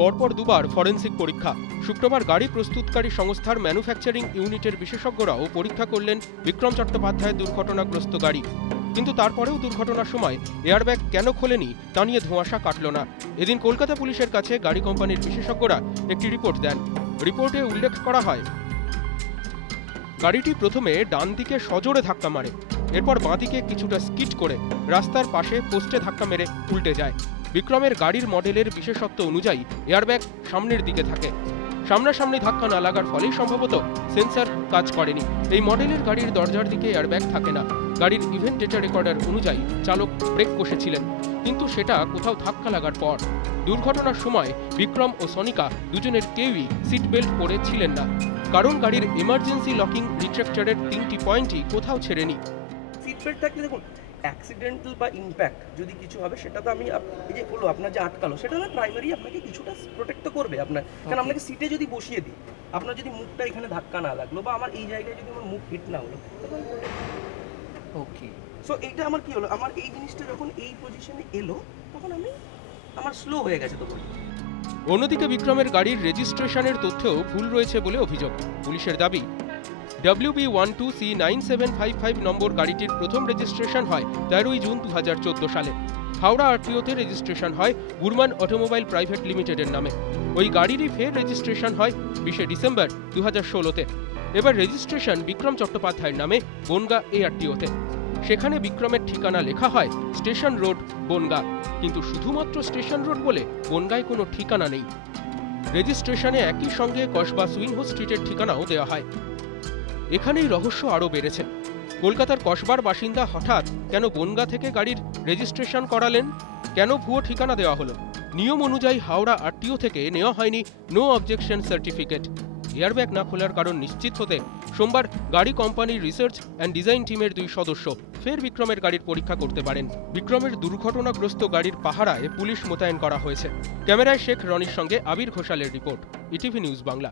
পরপর দুবার ফরেন্সিক পরীক্ষা। শুক্রবার গাড়ি প্রস্তুতকারী সংস্থার ম্যানুফ্যাকচারিং ইউনিটের বিশেষজ্ঞরাও পরীক্ষা করলেন বিক্রম চট্টোপাধ্যায়ের দুর্ঘটনাগ্রস্ত গাড়ি। কিন্তু তারপরেও দুর্ঘটনার সময় এয়ারব্যাগ কেন খোলেনি তা নিয়ে ধোঁয়াশা কাটল না। এদিন কলকাতা পুলিশের কাছে গাড়ি কোম্পানির বিশেষজ্ঞরা একটি রিপোর্ট দেন। রিপোর্টে উল্লেখ করা হয়, গাড়িটি প্রথমে ডান দিকে সজোরে ধাক্কা মারে, এরপর বাঁ দিকে কিছুটা স্কিড করে রাস্তার পাশে পোস্টে ধাক্কা মেরে উল্টে যায়। বিক্রমের গাড়ির মডেলের বিশেষত্ব অনুযায়ী এয়ারব্যাগ সামনের দিকে থাকে। সামনাসামনি ধাক্কা না লাগার ফলেই সম্ভবত সেন্সর কাজ করেনি। এই মডেলের গাড়ির দরজার দিকে এয়ারব্যাগ থাকে না। গাড়ির ইভেন্ট ডেটা রেকর্ডার অনুযায়ী চালক ব্রেক কষেছিলেন, কিন্তু সেটা কোথাও ধাক্কা লাগার পর। দুর্ঘটনার সময় বিক্রম ও সনিকা দুজনের কেউই সিট বেল্ট পরে ছিলেন না, কারণ গাড়ির এমার্জেন্সি লকিং রিট্রাক্টরের 3টি পয়েন্টই কোথাও ছেড়েনি। সিট বেল্ট থাকলে দেখুন, অ্যাক্সিডেন্টাল বা ইম্প্যাক্ট যদি কিছু হবে সেটা তো আমি এই যে বললো আপনার যে আটকালো সেটা না প্রাইমারি আপনাকে কিছুটা প্রোটেক্ট তো করবে আপনার, কারণ আপনাকে সিটে যদি বসিয়ে দিই, আপনার যদি মুখটা এখানে ধাক্কা না লাগলো বা আমার এই জায়গায় যদি আমার মুখ হিট না হলো, ওকে। সো এইটা আমার কি হলো, আমার এই জিনিসটা যখন এই পজিশনে এলো তখন আমার স্লো হয়ে গেছে তখন। অন্যদিকে বিক্রমের গাড়ির রেজিস্ট্রেশনের তথ্যেও ভুল রয়েছে বলে অভিযোগ। পুলিশের দাবি, WB12C9755 নম্বর গাড়িটির প্রথম রেজিস্ট্রেশন হয় 13 জুন 2014 সালে। হাওড়া আরটিওতে রেজিস্ট্রেশন হয় বুরমান অটোমোবাইল প্রাইভেট লিমিটেডের নামে। ওই গাড়িরই ফের রেজিস্ট্রেশন হয় 20 ডিসেম্বর 2016-তে। এবার রেজিস্ট্রেশন বিক্রম চট্টোপাধ্যায়ের নামে বনগা এআরটিওতে। সেখানে বিক্রমের ঠিকানা লেখা হয় স্টেশন রোড, বনগা, কিন্তু শুধুমাত্র স্টেশন রোড বলে বনগায় কোনো ঠিকানা নেই। রেজিস্ট্রেশনে একই সঙ্গে কসবা সুইনহো স্ট্রিটের ঠিকানাও দেওয়া হয়। এখানেই রহস্য আরও বেড়েছে। কলকাতার কসবার বাসিন্দা হঠাৎ কেন বনগা থেকে গাড়ির রেজিস্ট্রেশন করালেন? কেন ভুয়ো ঠিকানা দেওয়া হলো? নিয়ম অনুযায়ী হাওড়া আরটিও থেকে নেওয়া হয়নি নো অবজেকশন সার্টিফিকেট। এয়ারব্যাগ না খোলার কারণ নিশ্চিত হতে সোমবার গাড়ি কোম্পানির রিসার্চ অ্যান্ড ডিজাইন টিমের 2 সদস্য ফের বিক্রমের গাড়ির পরীক্ষা করতে পারেন। বিক্রমের দুর্ঘটনাগ্রস্ত গাড়ির পাহারায় পুলিশ মোতায়েন করা হয়েছে। ক্যামেরায় শেখ রনির সঙ্গে আবির ঘোষালের রিপোর্ট, ইটিভি নিউজ বাংলা।